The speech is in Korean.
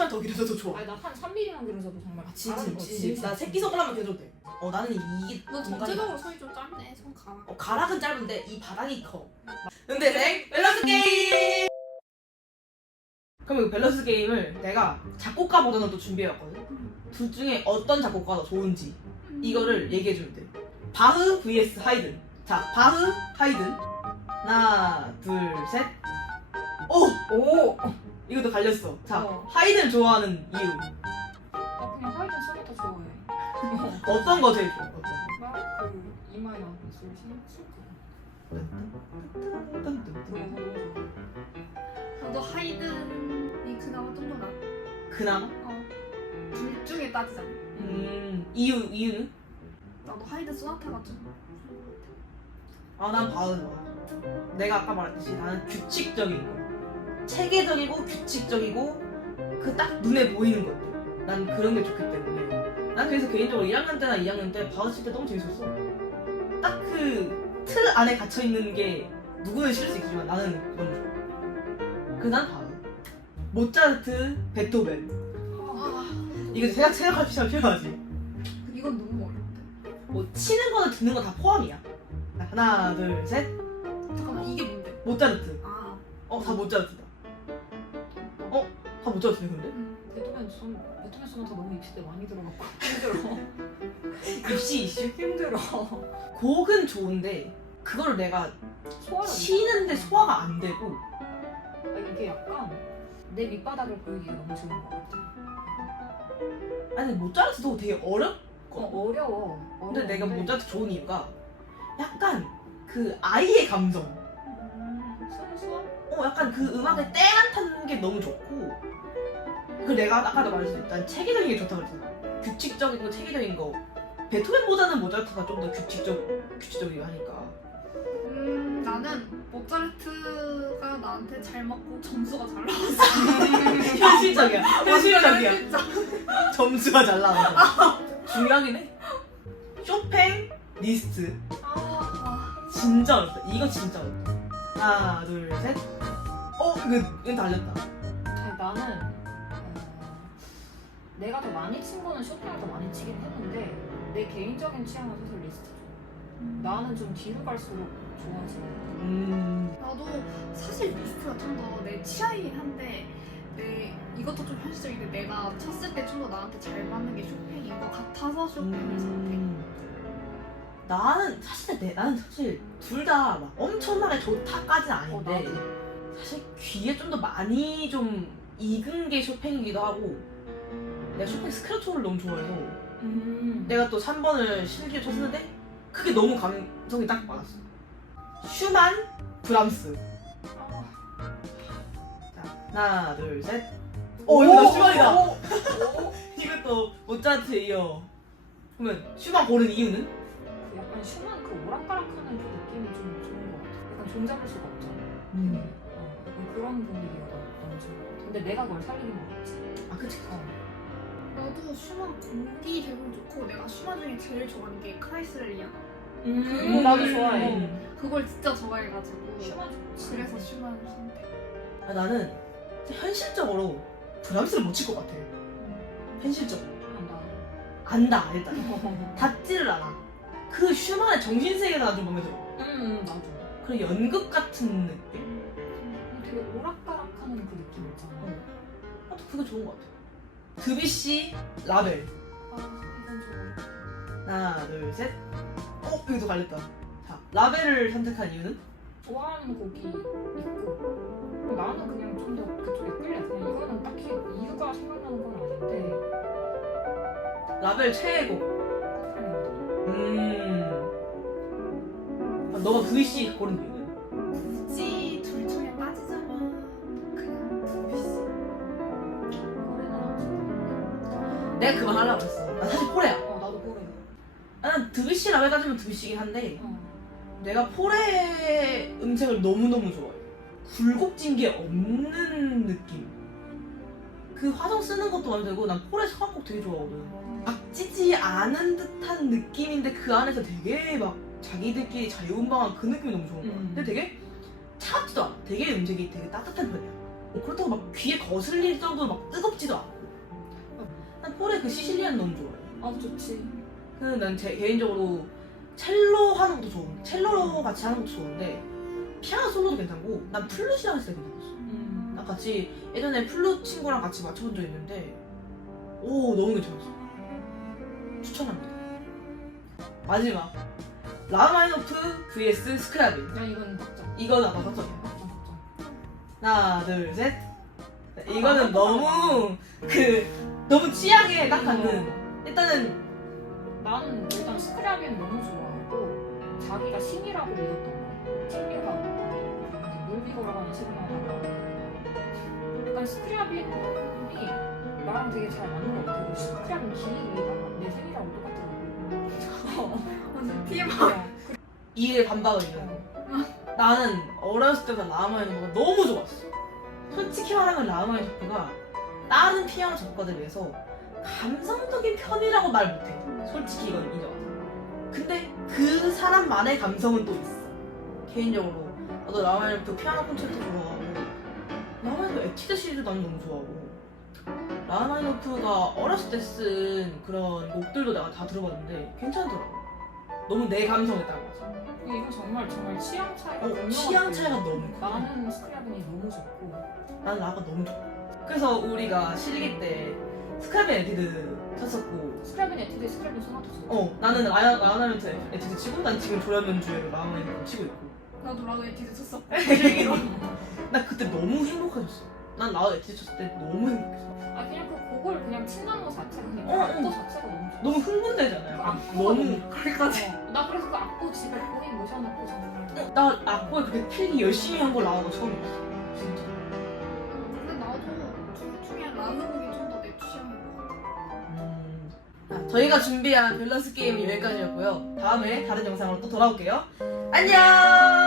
10cm만 더 길어져도 좋아. 아니 나한 3mm만 길어져도 정말 아, 진심, 잘하는 거지. 진심. 나 새끼 손가락만 길어도 돼. 어, 나는 이게 너 공간이 전체적으로 손이 좀 짧네 손가락 어, 가락은 짧은데 이 바닥이 커. 은대생 밸런스 게임. 그럼 이 밸런스 게임을 내가 작곡가 버전으로 또 준비해왔거든. 둘 중에 어떤 작곡가가 더 좋은지 이거를 얘기해 주면 돼. 바흐 vs 하이든. 자, 바흐, 하이든. 하나, 둘, 셋. 오! 오! 이것도 갈렸어. 자, 어. 하이든 좋아하는 이유. 나 그냥 하이든 소나타 좋아해. 어떤 거 제일 좋아? 어떤 거? 나그 이마에 나오는 술 신고. 나도 하이든이 그나마 좀 더 나아 그나마? 어둘 중에 따지자면 음, 이유, 이유는? 나도 하이든 소나타가 좀 아, 난 바흐 좋아. 내가 아까 말했듯이 나는 규칙적인 거. 체계적이고 규칙적이고 그 딱 눈에 보이는 것들. 난 그런 게 좋기 때문에. 난 그래서 개인적으로 1학년 때나 2학년 때칠때 너무 재밌었어. 딱 그 틀 안에 갇혀 있는 게 누구는 싫을 수 있지만 나는 너무 좋아. 그난 바흐. 모차르트, 베토벤. 아 이거 생각 생각할 필요 필요하지. 이건 너무 어렵대 뭐 치는 거나 듣는 거 다 포함이야. 자, 하나, 둘, 셋. 잠깐만 이게 뭔데 모차르트. 아 어, 다 모차르트 다. 어? 다 모차르트네, 근데? 음. 베토벤 손 베토벤 소나타 너무 입시 때 많이 들어갔고 힘들어. 입시 이슈? 힘들어. 곡은 좋은데, 그거를 내가 소화를 치는데 소화가 안 되고, 아, 이게 약간 내 밑바닥을 보이기가 너무 좋은 것 같아. 아니, 모차르트도 되게 어렵, 어, 어려워. 근데 내가 어려운데 모차르트 좋은 이유가, 약간 그 아이의 감정. 순수한? 어, 약간 그 음악에 때안 타는 게 너무 좋고, 그 내가 아까도 말했듯이 난 체계적인 게 좋다고 그랬잖아. 규칙적이고 체계적인 거. 베토벤보다는 모차르트가 좀 더 규칙적, 규칙적이고 하니까. 음, 나는 모차르트가 나한테 잘 맞고 점수가 잘 나왔어. 현실적이야. 현실적이야. 진짜. 점수가 잘 나와서 중요하긴 해 쇼팽 리스트 아, 진짜 어렵다 이거 진짜 어렵다 하나 둘셋 어? 이거 이거 달렸다 아니, 나는 어, 내가 더 많이 친 거는 쇼핑을 더 많이 치긴 했는데 내 개인적인 취향은 사실 리스트죠. 나는 좀 뒤로 갈수록 좋아지네. 음 나도 사실 리스트가 좀 더 내 취향이긴 한데 내 이것도 좀 현실적인데 내가 쳤을 때 좀 더 나한테 잘 맞는 게 쇼팽인 것 같아서 선택. 음. 나는 사실 내 나는 사실 둘 다 막 엄청나게 좋다까지는 어, 아닌데 나도. 사실 귀에 좀 더 많이 좀 익은 게 쇼팽이기도 하고 내가 쇼팽 스크래쳐를 너무 좋아해서 음. 내가 또 3번을 실기로 쳤는데 그게 너무 감성이 딱 맞았어. 슈만, 브람스. 아, 자, 하나, 둘, 셋. 오, 이거 나 슈만이다. 오, 오. 이것도 모차르트 이어. 그러면 슈만 고른 이유는? 그 약간 슈만 그 오락가락하는 그 느낌이 좀 좋은 것 같아. 약간 종잡을 수가 없잖아. 음. 그런 분위기가 같아. 근데 내가 그걸 살리긴 못했지. 아, 그치. 어. 나도 슈만 공기 대부분 좋고 내가 슈만 중에 제일 좋아하는 게 크라이스렐리아. 음, 나도 좋아해. 음. 그걸 진짜 좋아해가지고 슈만 좋지. 그래서 슈만을 선택. 아, 나는 진짜 현실적으로 브람스를 못 칠 것 같아. 현실적으로. 나. 안다, 일단. 닿지를 않아. 그 슈만의 정신세계가 난좀 마음에 들어. 음, 나도. 그리고 연극 같은 느낌? 음, 되게 오락가락하는 그 느낌 있잖아. 어. 아, 또 그게 좋은 것 같아. 드비시, 라벨. 아, 이건 좋아. 하나, 둘, 셋. 어, 여기도 갈렸다. 자, 라벨을 선택한 이유는? 좋아하는 곡이 있고 나는 그냥 좀 더 그쪽에 끌려. 그냥 이거는 딱히 이유가 생각나는 건 아닌데 라벨 최애곡. 음. 아, 너가 드비시 고른 이유 그만 하려고 했어. 나 사실 포레야. 어 나도 모르. 아, 난 드비시 라벨 따지면 드비시긴 한데 어. 내가 포레 음색을 너무너무 좋아해. 굴곡진 게 없는 느낌. 그 화성 쓰는 것도 마음에 들고 난 포레 성악곡 되게 좋아하거든. 악지지 않은 듯한 느낌인데 그 안에서 되게 막 자기들끼리 자유분방한 그 느낌이 너무 좋은 거야. 음. 근데 되게 차갑지도 않아. 되게 음색이 되게 따뜻한 편이야. 뭐 그렇다고 막 귀에 거슬릴 정도로 막 뜨겁지도 폴의 그 시실리안 너무 좋아해 아 좋지. 그난 제 개인적으로 첼로 하는 것도 좋은 첼로 같이 하는 것도 좋은데 피아노 솔로도 괜찮고 난 플룻이랑 했을 때 괜찮았어 음. 나 같이 예전에 플룻 친구랑 같이 맞춰본 적 있는데 오 너무 괜찮았어 추천합니다 마지막 라마이노프 vs 스크라빈 야 이건 박정. 이거는 아마 맞죠? 박정 박정. 하나 둘 셋 이거는 너무 그 너무 취향에 딱 맞는 일단은 나는 일단 스크라빈 너무 좋아하고 자기가 신이라고 믿었던 거야. 물비고라고 하는 신을 하다가 약간 스크라빈이 나랑 되게 잘 맞는 것 같아. 스크라빈 기획이 나랑 내 생일하고 똑같더라고. 완전 TMI. 이에 반박을 있는 나는 어렸을 때부터 라마이노프가 너무 좋았어 솔직히 말하면 라마이노프가 다른 피아노 작곡가들에 비해서 감성적인 편이라고 말 못해. 솔직히 이건 인정하자 근데 그 사람만의 감성은 또 있어. 개인적으로. 나도 라마이노프 피아노 콘체르토 좋아하고 라마이노프 에티드 시리즈 난 너무 좋아하고. 라마이노프가 어렸을 때 쓴 그런 곡들도 내가 다 들어봤는데 괜찮더라고. 너무 내 감성에 따라서 이건 정말 정말 취향 차이가 어, 분명하게 취향 차이가 너무 커. 나는 스크라빈이 너무 좋고. 난 라가 너무 좋아. 그래서 우리가 실기 때 스크라빈 에티드 쳤었고, 스크라빈 에티드 스크라빈 소나타 죠 어 나는 라야 라나멘트 에티드 치고, 난 지금 조연 연주회로 라마멘트 치고 있고. 나도 라도 에티드 쳤어. 실기로. 나 그때 너무 행복해졌어. 난라 에티드 쳤을 때 너무 행복했어. 아 그냥 그 곡을 그냥 친다는 것 자체가 그냥 어, 악보 어. 자체가 너무 좋아. 너무 흥분되잖아요. 그 악보가 너무. 거기까지. 어, 나 그래서 그 악보 집에 거의 모셔놓고 정말. 나 악보에 그렇게 필기 열심히 한 걸 라가 처음이었어. 진짜. 저희가 준비한 밸런스 게임은 여기까지였고요. 다음에 다른 영상으로 또 돌아올게요. 안녕!